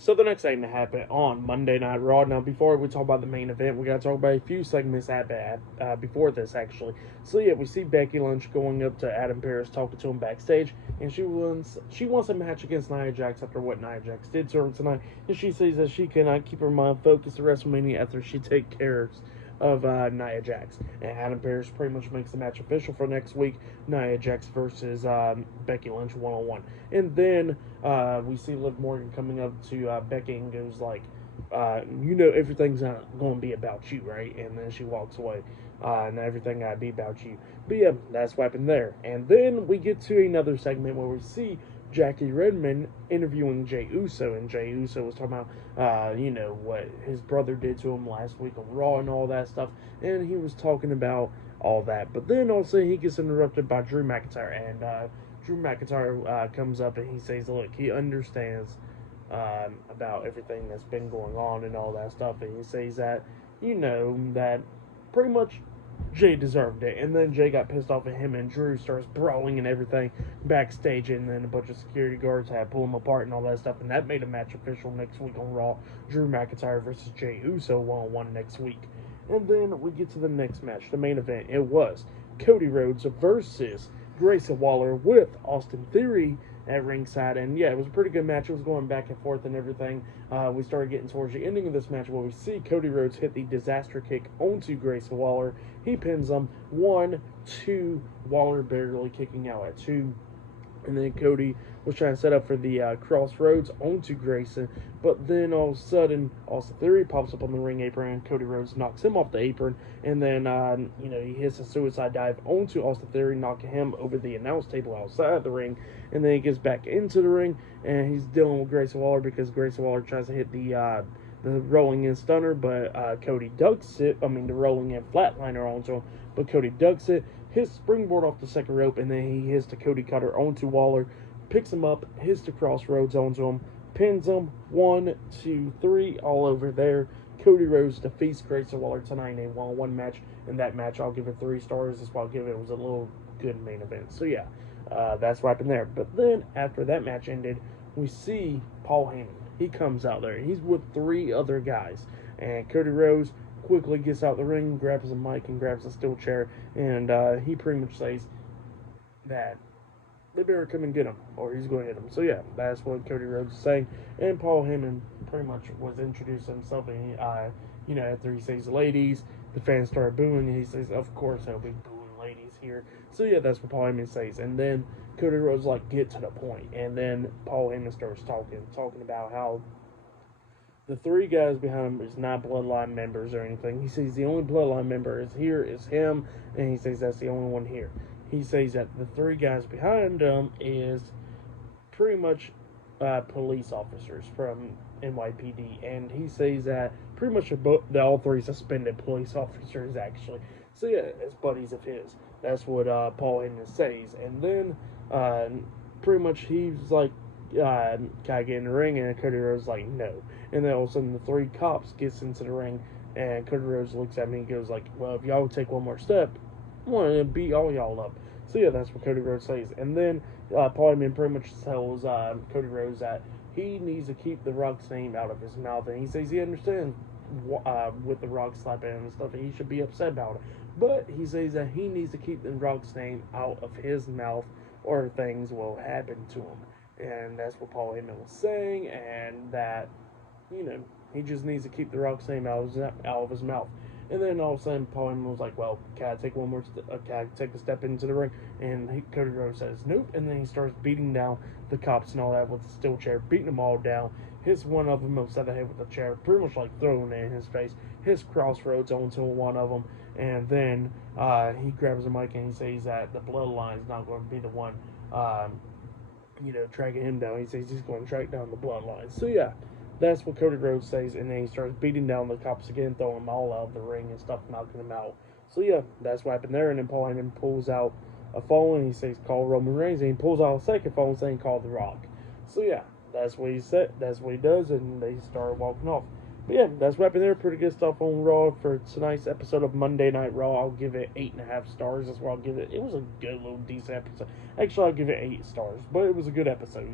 So the next thing that happened on Monday Night Raw. Now, before we talk about the main event, we got to talk about a few segments before this actually. So yeah, we see Becky Lynch going up to Adam Pearce, talking to him backstage, and she wants a match against Nia Jax after what Nia Jax did to her tonight, and she says that she cannot keep her mind focused to WrestleMania after she takes care of Nia Jax. And Adam Pearce pretty much makes the match official for next week: Nia Jax versus Becky Lynch 1-on-1. And then we see Liv Morgan coming up to Becky and goes like, everything's not going to be about you, right? And then she walks away. And everything gotta be about you. But yeah, that's what happened there. And then we get to another segment where we see Jackie Redmond interviewing Jey Uso, and Jey Uso was talking about, what his brother did to him last week on Raw and all that stuff, and he was talking about all that. But then also he gets interrupted by Drew McIntyre, and Drew McIntyre comes up and he says, look, he understands about everything that's been going on and all that stuff, and he says that, that pretty much Jay deserved it. And then Jay got pissed off at him, and Drew starts brawling and everything backstage, and then a bunch of security guards had to pull him apart and all that stuff, and that made a match official next week on Raw: Drew McIntyre versus Jey Uso 1-on-1 next week. And then we get to the next match, the main event. It was Cody Rhodes versus Grayson Waller with Austin Theory at ringside. And yeah, it was a pretty good match. It was going back and forth and everything. We started getting towards the ending of this match where we see Cody Rhodes hit the disaster kick onto Grayson Waller. He pins him 1-2, Waller barely kicking out at 2. And then Cody was trying to set up for the crossroads onto Grayson, but then all of a sudden, Austin Theory pops up on the ring apron, and Cody Rhodes knocks him off the apron, and then, he hits a suicide dive onto Austin Theory, knocking him over the announce table outside the ring, and then he gets back into the ring, and he's dealing with Grayson Waller because Grayson Waller tries to hit the rolling in stunner, but Cody ducks it. The rolling in flatliner onto him, but Cody ducks it, hits springboard off the second rope, and then he hits the Cody Cutter onto Waller, picks him up, hits the crossroads onto him, pins him 1, 2, 3, all over there. Cody Rhodes defeats Grayson Waller tonight in a 1-on-1 match. In that match, I'll give it 3 stars. That's why I'll give it. It was a little good main event. So yeah, that's what happened there. But then after that match ended, we see Paul Heyman. He comes out there. He's with 3 other guys, and Cody Rhodes quickly gets out the ring, grabs a mic, and grabs a steel chair, and he pretty much says that they better come and get him, or he's going to hit him. So yeah, that's what Cody Rhodes is saying, and Paul Heyman pretty much was introducing himself, and after he says ladies, the fans started booing, and he says, of course I'll be booing ladies here. So yeah, that's what Paul Heyman says, and then Cody Rhodes get to the point, and then Paul Heyman starts talking about how the 3 guys behind him is not bloodline members or anything. He says the only bloodline member is him, and he says that's the only one here. He says that the 3 guys behind him is pretty much police officers from NYPD, and he says that pretty much all 3 suspended police officers actually. So yeah, it's buddies of his. That's what Paul Heyman says, and then pretty much he's like, can I get in the ring? And Cody Rhodes is like, no. And then all of a sudden the 3 cops gets into the ring, and Cody Rhodes looks at me and goes like, well, if y'all would take one more step, I want to beat all y'all up. So yeah, that's what Cody Rhodes says. And then Paul Heyman pretty much tells Cody Rhodes that he needs to keep The Rock's name out of his mouth, and he says he understands with The Rock slapping him and stuff, and he should be upset about it. But he says that he needs to keep The Rock's name out of his mouth, or things will happen to him. And that's what Paul Heyman was saying, and that, he just needs to keep The Rock's name out of his mouth. And then all of a sudden, Paul Heyman was like, well, can I take can I take a step into the ring? And Cody Rhodes says, nope. And then he starts beating down the cops and all that with the steel chair, beating them all down. Hits one of them upside the head with the chair, pretty much throwing it in his face. Hits crossroads onto one of them. And then he grabs the mic and he says that the bloodline is not going to be the one, tracking him down. He says he's going to track down the bloodline. So yeah, that's what Cody Rhodes says, and then he starts beating down the cops again, throwing them all out of the ring and stuff, knocking them out. So yeah, that's what happened there, and then Paul Heyman pulls out a phone, and he says, call Roman Reigns, and he pulls out a second phone saying, call The Rock. So yeah, that's what he said, that's what he does, and they start walking off. But yeah, that's what happened there. Pretty good stuff on Raw for tonight's episode of Monday Night Raw. I'll give it 8.5 stars. That's what I'll give it. It was a good little decent episode. Actually, I'll give it 8 stars, but it was a good episode,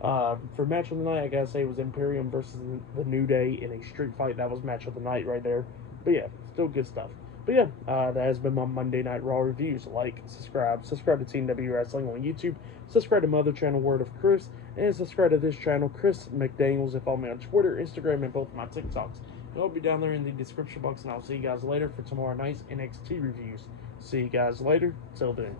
For match of the night, I gotta say it was Imperium versus the New Day in a street fight. That was match of the night right there. But yeah, still good stuff. But yeah, that has been my Monday Night Raw reviews. Like, subscribe to Team W Wrestling on YouTube, subscribe to my other channel, Word of Chris, and subscribe to this channel, Chris McDaniels, and follow me on Twitter, Instagram, and both of my TikToks. It'll be down there in the description box, and I'll see you guys later for tomorrow night's NXT reviews. See you guys later. Till then.